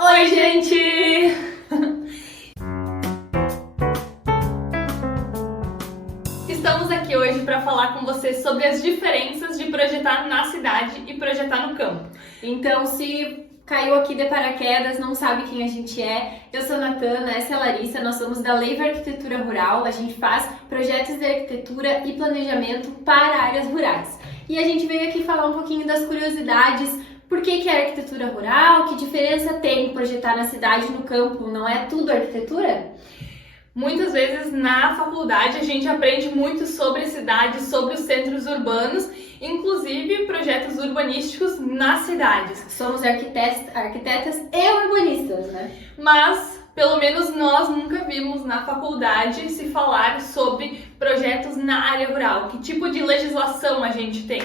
Oi, gente! Estamos aqui hoje para falar com você sobre as diferenças de projetar na cidade e projetar no campo. Então, se caiu aqui de paraquedas, não sabe quem a gente é, eu sou a Natana, essa é a Larissa, nós somos da Leiva Arquitetura Rural, a gente faz projetos de arquitetura e planejamento para áreas rurais. E a gente veio aqui falar um pouquinho das curiosidades. Por que é arquitetura rural? Que diferença tem projetar na cidade e no campo? Não é tudo arquitetura? Muitas vezes na faculdade a gente aprende muito sobre cidades, sobre os centros urbanos, inclusive projetos urbanísticos nas cidades. Somos arquitetas e urbanistas, né? Mas, pelo menos nós nunca vimos na faculdade se falar sobre projetos na área rural. Que tipo de legislação a gente tem?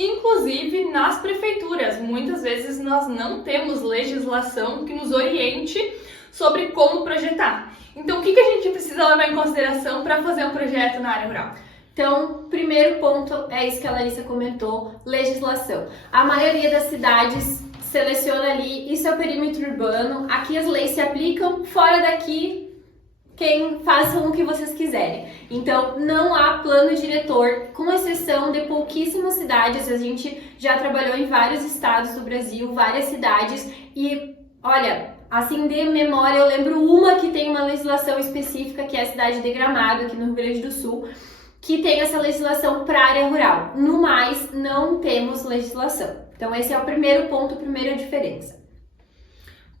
Inclusive nas prefeituras, muitas vezes nós não temos legislação que nos oriente sobre como projetar. Então, o que a gente precisa levar em consideração para fazer um projeto na área rural? Então, primeiro ponto é isso que a Larissa comentou, legislação. A maioria das cidades seleciona ali, isso é o perímetro urbano, aqui as leis se aplicam, fora daqui quem façam o que vocês quiserem. Então, não há plano diretor, com exceção de pouquíssimas cidades. A gente já trabalhou em vários estados do Brasil, várias cidades, e olha, assim de memória, eu lembro uma que tem uma legislação específica, que é a cidade de Gramado, aqui no Rio Grande do Sul, que tem essa legislação para a área rural. No mais, não temos legislação. Então, esse é o primeiro ponto, a primeira diferença.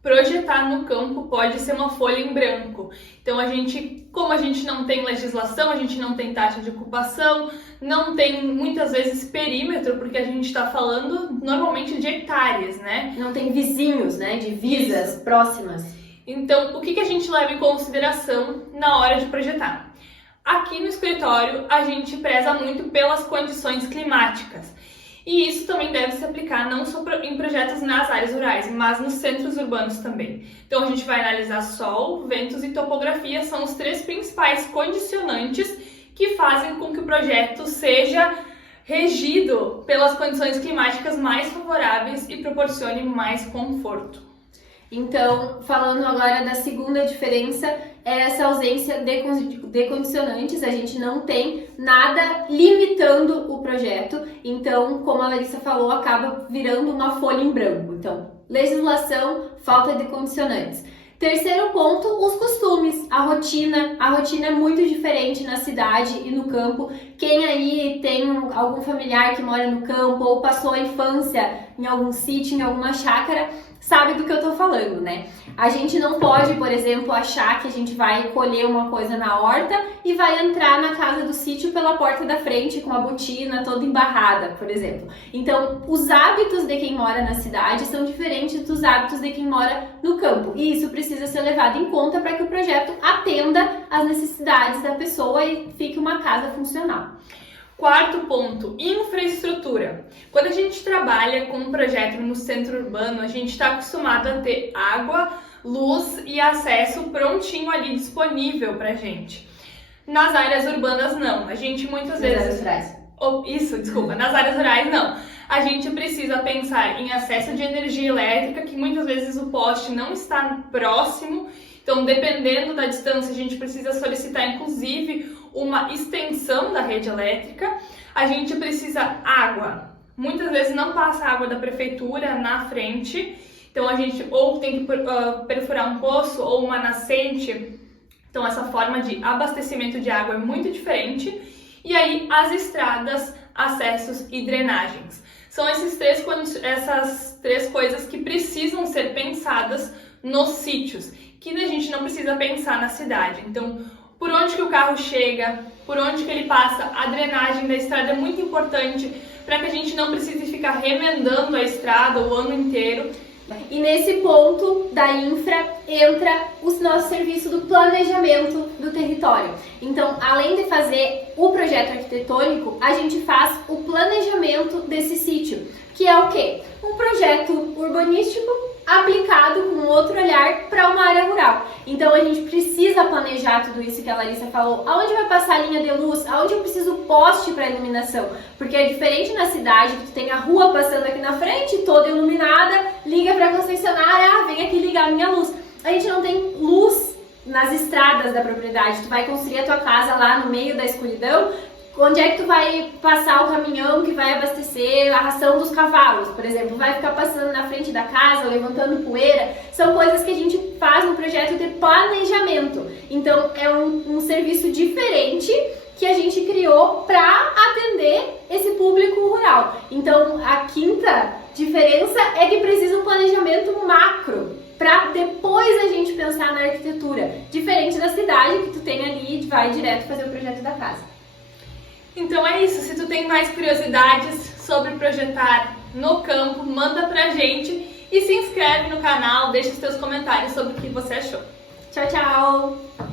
Projetar no campo pode ser uma folha em branco. Então, como a gente não tem legislação, a gente não tem taxa de ocupação, não tem muitas vezes perímetro, porque a gente está falando normalmente de hectares, né? Não tem vizinhos, né? Divisas próximas. Então, o que a gente leva em consideração na hora de projetar? Aqui no escritório, a gente preza muito pelas condições climáticas. E isso também deve se aplicar não só em projetos nas áreas rurais, mas nos centros urbanos também. Então a gente vai analisar sol, ventos e topografia, são os três principais condicionantes que fazem com que o projeto seja regido pelas condições climáticas mais favoráveis e proporcione mais conforto. Então, falando agora da segunda diferença, é essa ausência de condicionantes. A gente não tem nada limitando o projeto. Então, como a Larissa falou, acaba virando uma folha em branco. Então, legislação, falta de condicionantes. Terceiro ponto, os costumes, a rotina. A rotina é muito diferente na cidade e no campo. Quem aí tem algum familiar que mora no campo ou passou a infância em algum sítio, em alguma chácara, sabe do que eu tô falando, né? A gente não pode, por exemplo, achar que a gente vai colher uma coisa na horta e vai entrar na casa do sítio pela porta da frente com a botina toda embarrada, por exemplo. Então, os hábitos de quem mora na cidade são diferentes dos hábitos de quem mora no campo. E isso precisa ser levado em conta para que o projeto atenda às necessidades da pessoa e fique uma casa funcional. Quarto ponto, infraestrutura. Quando a gente trabalha com um projeto no centro urbano, a gente está acostumado a ter água, luz e acesso prontinho ali disponível pra gente. Nas áreas urbanas não, a gente muitas vezes... Nas áreas rurais não. A gente precisa pensar em acesso de energia elétrica, que muitas vezes o poste não está próximo. Então, dependendo da distância, a gente precisa solicitar, inclusive, uma extensão da rede elétrica. A gente precisa água. Muitas vezes não passa água da prefeitura na frente. Então, a gente ou tem que perfurar um poço ou uma nascente. Então, essa forma de abastecimento de água é muito diferente. E aí, as estradas, acessos e drenagens. São essas três coisas que precisam ser pensadas nos sítios, que a gente não precisa pensar na cidade. Então, por onde que o carro chega, por onde que ele passa, a drenagem da estrada é muito importante para que a gente não precise ficar remendando a estrada o ano inteiro. E nesse ponto da infra entra o nosso serviço do planejamento do território. Então, além de fazer o projeto arquitetônico, a gente faz o planejamento desse sítio, que é o quê? Um projeto urbanístico aplicado com outro olhar para uma área rural. Então a gente precisa planejar tudo isso que a Larissa falou. Aonde vai passar a linha de luz? Aonde eu preciso poste para iluminação? Porque é diferente na cidade, que tu tem a rua passando aqui na frente, toda iluminada, liga para a concessionária, vem aqui ligar a minha luz. A gente não tem luz nas estradas da propriedade. Tu vai construir a tua casa lá no meio da escuridão. Onde é que tu vai passar o caminhão que vai abastecer a ração dos cavalos, por exemplo? Vai ficar passando na frente da casa, levantando poeira. São coisas que a gente faz no projeto de planejamento. Então, é um serviço diferente que a gente criou para atender esse público rural. Então, a quinta diferença é que precisa um planejamento macro para depois a gente pensar na arquitetura. Diferente da cidade, que tu tem ali e vai direto fazer o projeto da casa. Então é isso, se tu tem mais curiosidades sobre projetar no campo, manda pra gente e se inscreve no canal, deixa os teus comentários sobre o que você achou. Tchau, tchau!